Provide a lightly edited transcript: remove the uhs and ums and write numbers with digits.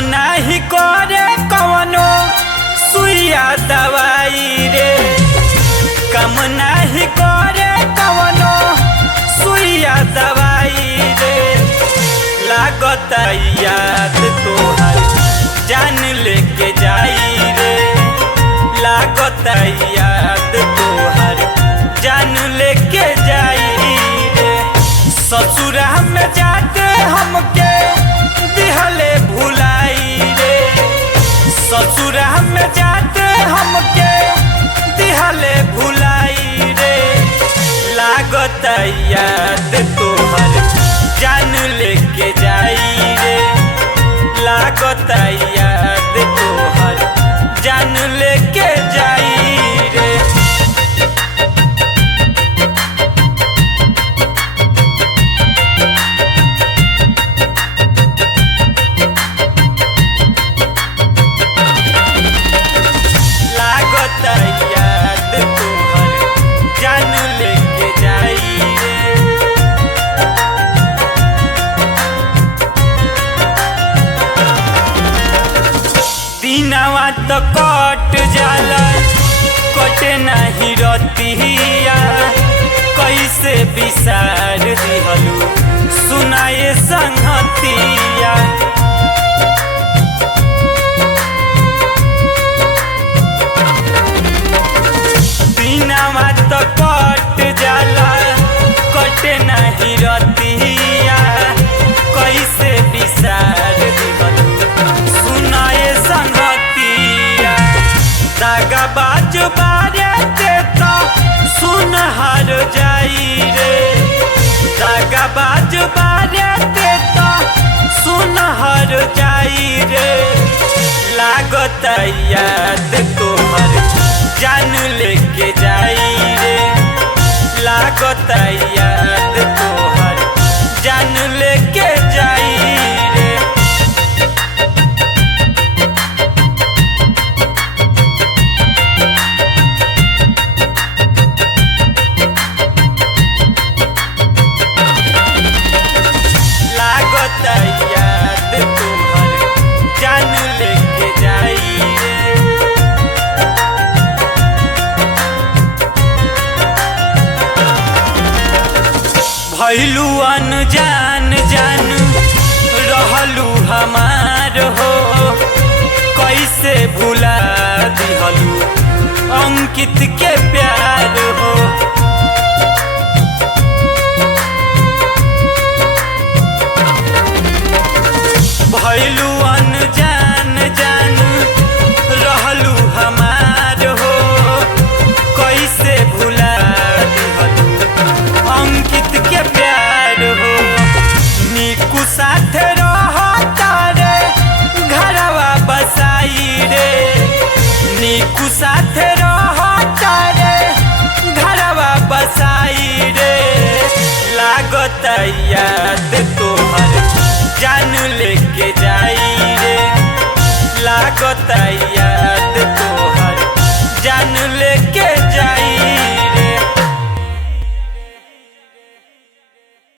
नाही करे कवनो सुइया दवाई रे, कम नाही करे कवनो सुइया दवाई रे। लागत याद तोहर जान लेके जाई रे, लागत याद तोहर जान लेके जाई रे। ससुरा में जाके हमके दिहले भुलाई रे, ससुरा में जाके हमके दिहले भुलाई रे। लागत याद तोहर जान लेके जाई रे, लागत याद तोहर जान लेके जाई रे। लागत याद तोहर जान लेके जाई रे। दिनवा तो कट जाला कटे नहीं रतिया, कैसे बिसार दिहलू सुनाए संगतिया। दिनवा तो कट जाला कटे नहीं रतिया, कैसे बिसार दिहलू सुनाए संगतिया। दागा बाज बारे ते तो सुनहर जाई रे, दागा बाज बारे ते तो सुनहर जाई रे। लागत याद तोहर जान लेके जाई रे, लागत याद तोहर जान लेके जाई रे। लागत याद तोहर जान लेके जाई रे। भइलू अनजान जान रहलू हमार हो, कैसे भुला दिहलू अंकित के प्यार हो। भइलू अनजान जान रहलू हमार हो, कैसे भुला दिहलू अंकित के प्यार हो। निकू साथे रहता रे घरवा बसाई रे, निकू साथे रहता रे घरवा बसाई रे। लागत याद